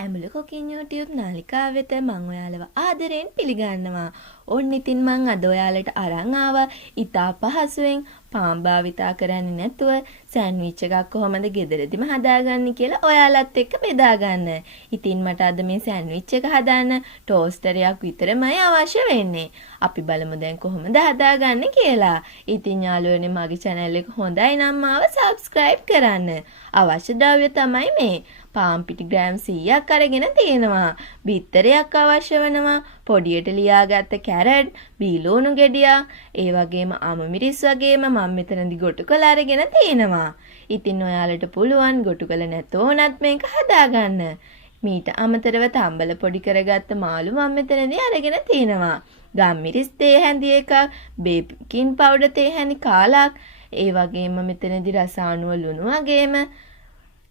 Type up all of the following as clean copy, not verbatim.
ඇඹුල කොකින් YouTube නාලිකාව වෙත මං ඔයාලව ආදරයෙන් පිළිගන්නවා. ඔන්න ඉතින් මං අද ඔයාලට අරන් ආවා ඉතා පහසුවෙන් පාන් භාවිතා කරන්නේ නැතුව සෑන්ඩ්විච් එකක් කොහොමද ගෙදරදිම හදාගන්නේ කියලා ඔයාලත් එක්ක බෙදා ගන්න. ඉතින් මට අද මේ සෑන්ඩ්විච් එක හදාන්න ටෝස්ටරයක් විතරමයි අවශ්‍ය වෙන්නේ. අපි බලමු දැන් කොහොමද හදාගන්නේ කියලා. ඉතින් යාළුවනේ මගේ channel එක හොඳයි නම් මාව subscribe කරන්න. අවශ්‍ය ද්‍රව්‍ය තමයි මේ. පාන් පිටි ග්‍රෑම් 100ක් අරගෙන තියෙනවා. බිත්තරයක් අවශ්‍ය වෙනවා. පොඩියට ලියාගත්ත කැරට්, බීලෝණු ගෙඩියක්, ඒ වගේම අමු මිරිස් වගේම මම මෙතනදි ගොටු කරලා අරගෙන තියෙනවා. ඉතින් ඔයාලට පුළුවන් ගොටු කළ නැතෝනත් මේක හදාගන්න. මීට අමතරව තම්බල පොඩි කරගත්ත මාළු මම මෙතනදී අරගෙන තියෙනවා. ගම්මිරිස් තේ හැඳි එකක්, බේකින් පවුඩර් තේ හැඳි කාලක්, ඒ වගේම මෙතනදී රසායනික ලුණු වගේම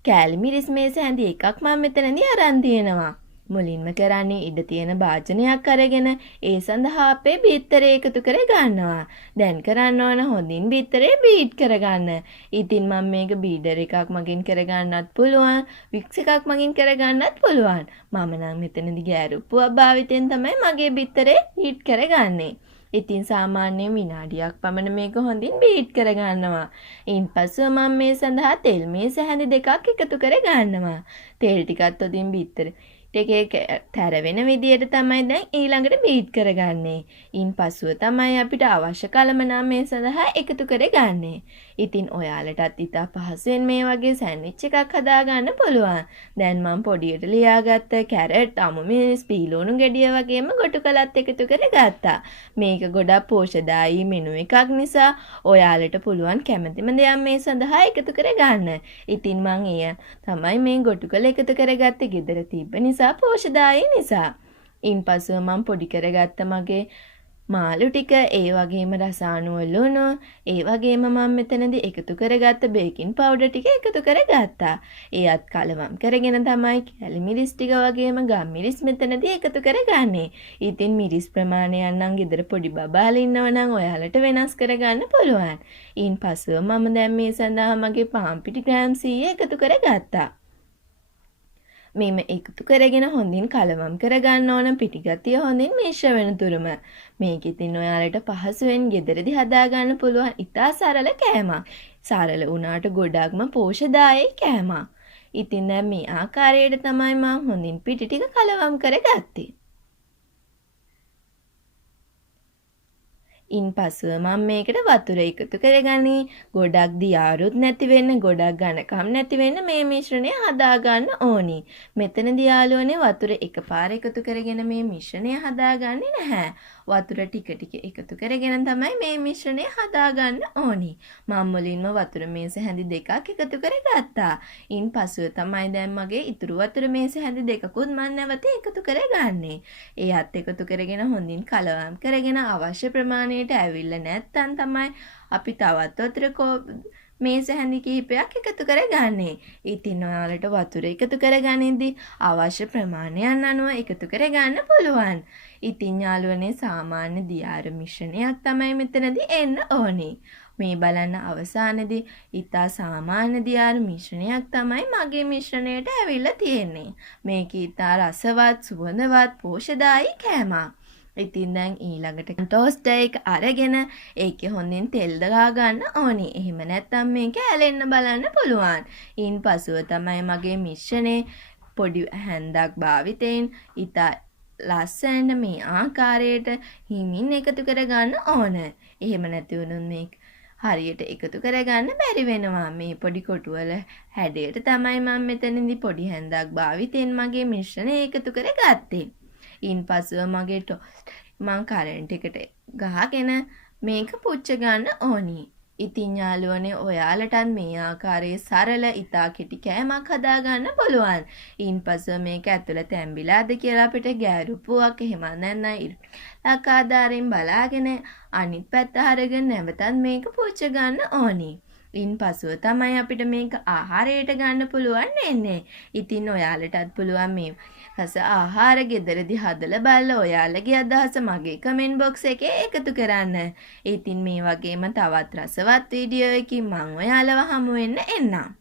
කෑලි මිරිස් මේස හැඳි එකක් මම මෙතනදී අරන් තියෙනවා. මුලින්ම කරන්නේ ඉඩ තියෙන භාජනයක් අරගෙන ඒ සඳහා අපේ බිත්තරේ එකතු කර ගන්නවා. දැන් කරන්න ඕන හොඳින් බිත්තරේ බීට් කරගන්න. ඉතින් මම මේක බීඩර් එකක් මගින් කරගන්නත් පුළුවන්, වික්ස් එකක් මගින් කරගන්නත් පුළුවන්. මම නම් මෙතනදී ගෑරුප්පුවක් භාවිතයෙන් තමයි මගේ බිත්තරේ බීට් කරගන්නේ. ඉතින් සාමාන්‍යයෙන් විනාඩියක් පමණ මේක හොඳින් බීට් කරගන්නවා. ඉන්පසු මම මේ සඳහා තෙල් මේස හැඳි දෙකක් එකතු කර ගන්නවා. තෙල් ටිකත් උදින් බිත්තර ටිකේ තැරවෙන විදියට තමයි දැන් ඊළඟට බීට් කරගන්නේ. ඉන්පසුව තමයි අපිට අවශ්‍ය කලමනා මේ සඳහා එකතු කරගන්නේ. ඉතින් ඔයාලටත් ඉතා පහසුවෙන් මේ වගේ සෑන්ඩ්විච් එකක් හදාගන්න පුළුවන්. දැන් මම පොඩියට ලියාගත්ත කැරට්, අමු මිරිස්, පීලෝණු ගෙඩිය වගේම ගොටු කලත් එකතු කරගත්තා. මේක ගොඩක් පෝෂ්‍යදායී මෙනු එකක් නිසා ඔයාලට පුළුවන් කැමතිම දෙයක් මේ සඳහා එකතු කරගන්න. ඉතින් මම එය තමයි මේ ගොටු කල එකතු කරගත්තේ ගෙදර තිබ්බ නිසා පෝෂ්‍යදායී නිසා. ඉන්පසුව මම පොඩි කරගත්ත මගේ මාළු ටික, ඒ වගේම රසායනික ලුණු, ඒ වගේම මම මෙතනදී එකතු කරගත්ත බේකින් පවුඩර් ටික එකතු කරගත්තා. ඒත් කලවම් කරගෙන තමයි කැලි මිරිස් ටික වගේම ගම් මිරිස් මෙතනදී එකතු කරගන්නේ. ඉතින් මිරිස් ප්‍රමාණය නම් ගෙදර පොඩි බබාලා ඉන්නව නම් ඔයාලට වෙනස් කරගන්න පුළුවන්. ඉන්පසුව මම දැන් මේ සඳහා මගේ පාන් පිටි ග්‍රෑම් 100 එකතු කරගත්තා. මේම එකතු කරගෙන හොඳින් කලවම් කරගන්න ඕන පිටිගතිය හොඳින් මිශ්‍ර වෙන තුරුම. මේක ඉතින් ඔයාලට පහසුවෙන් ගෙදරදී හදාගන්න පුළුවන් ඉතා සරල කෑමක්. සරල වුණාට ගොඩක්ම පෝෂ්‍යදායී කෑමක්. ඉතින් දැන් මේ ආකාරයට තමයි මම හොඳින් පිටි ටික කලවම් කරගත්තේ. ඉන්පසුව මම මේකට වතුර එකතු කරගනි. ගොඩක් දියාරුත් නැති වෙන්න, ගොඩක් ඝනකම් නැති වෙන්න මේ මිශ්‍රණය හදාගන්න ඕනි. මෙතනදී යාළුවනේ වතුර එකපාර එකතු කරගෙන මේ මිශ්‍රණය හදාගන්නේ නැහැ. වතුර ටික ටික එකතු කරගෙන තමයි මේ මිශ්‍රණය හදාගන්න ඕනි. මම මුලින්ම වතුර මේස හැඳි දෙකක් එකතු කරගත්තා. ඉන්පසුව තමයි දැන් මගේ ඉතුරු වතුර මේස හැඳි දෙකකුත් මම නැවත එකතු කරගන්නේ. ඒත් එකතු කරගෙන හොඳින් කලවම් කරගෙන අවශ්‍ය ප්‍රමාණයට ඇවිල්ලා නැත්තම් තමයි අපි තවත් වතුර මේස හැඳි කිහිපයක් එකතු කරගන්නේ. ඉතින් ඔයාලට වතුර එකතු කරගනිද්දී අවශ්‍ය ප්‍රමාණයන් අනුව එකතු කරගන්න පුළුවන්. ඉතින් යාළුවනේ සාමාන්‍ය දියාර මිශ්‍රණයක් තමයි මෙතනදී එන්න ඕනේ. මේ බලන්න අවසානයේදී ඉතා සාමාන්‍ය දියාර මිශ්‍රණයක් තමයි මගේ මිශ්‍රණයට ඇවිල්ලා තියෙන්නේ. මේක ඉතා රසවත්, සුවඳවත්, පෝෂ්‍යදායී කෑමක්. ඉතින් දැන් ඊළඟට ටෝස්ටර් එක අරගෙන ඒකේ හොඳින් තෙල් දා ගන්න ඕනි. එහෙම නැත්නම් මේක ඇලෙන්න බලන්න පුළුවන්. ඊන්පසුව තමයි මගේ මිශ්‍රණේ පොඩි හැන්දක් භාවිතයෙන් ඉතා ලස්සනට මේ ආකාරයට හිමින් එකතු කරගන්න ඕන. එහෙම නැති වුණොත් මේක හරියට එකතු කරගන්න බැරි වෙනවා. මේ පොඩි කොටුවල හැඩයට තමයි මම මෙතනදී පොඩි හැන්දක් භාවිතයෙන් මගේ මිශ්‍රණය එකතු කරගත්තේ. ඉන්පසුව මගේ ටෝස්ට් මං කරන්ට් එකට ගහගෙන මේක පුච්ච ගන්න ඕනි. ඉතින් යාළුවනේ ඔයාලටත් මේ ආකාරයේ සරල ඉතා කෙටි කෑමක් හදාගන්න පුළුවන්. ඉන්පසුව මේක ඇතුළත තැඹිලාද කියලා අපිට ගෑරුප්පුවක් එහෙම නැත්නම් ලකාදාරෙන් බලාගෙන අනිත් පැත්ත අරගෙන නැවතත් මේක පුච්ච ගන්න ඕනි. ඉන්පසුව තමයි අපිට මේක ආහාරයට ගන්න පුළුවන් වෙන්නේ. ඉතින් ඔයාලටත් පුළුවන් මේ රස ආහාර ගෙදරදී හදලා බලලා ඔයාලගේ අදහස මගේ කමෙන්ට් බොක්ස් එකේ එකතු කරන්න. ඉතින් මේ වගේම තවත් රසවත් වීඩියෝ එකකින් මම ඔයාලව හමු වෙන්න එන්නම්.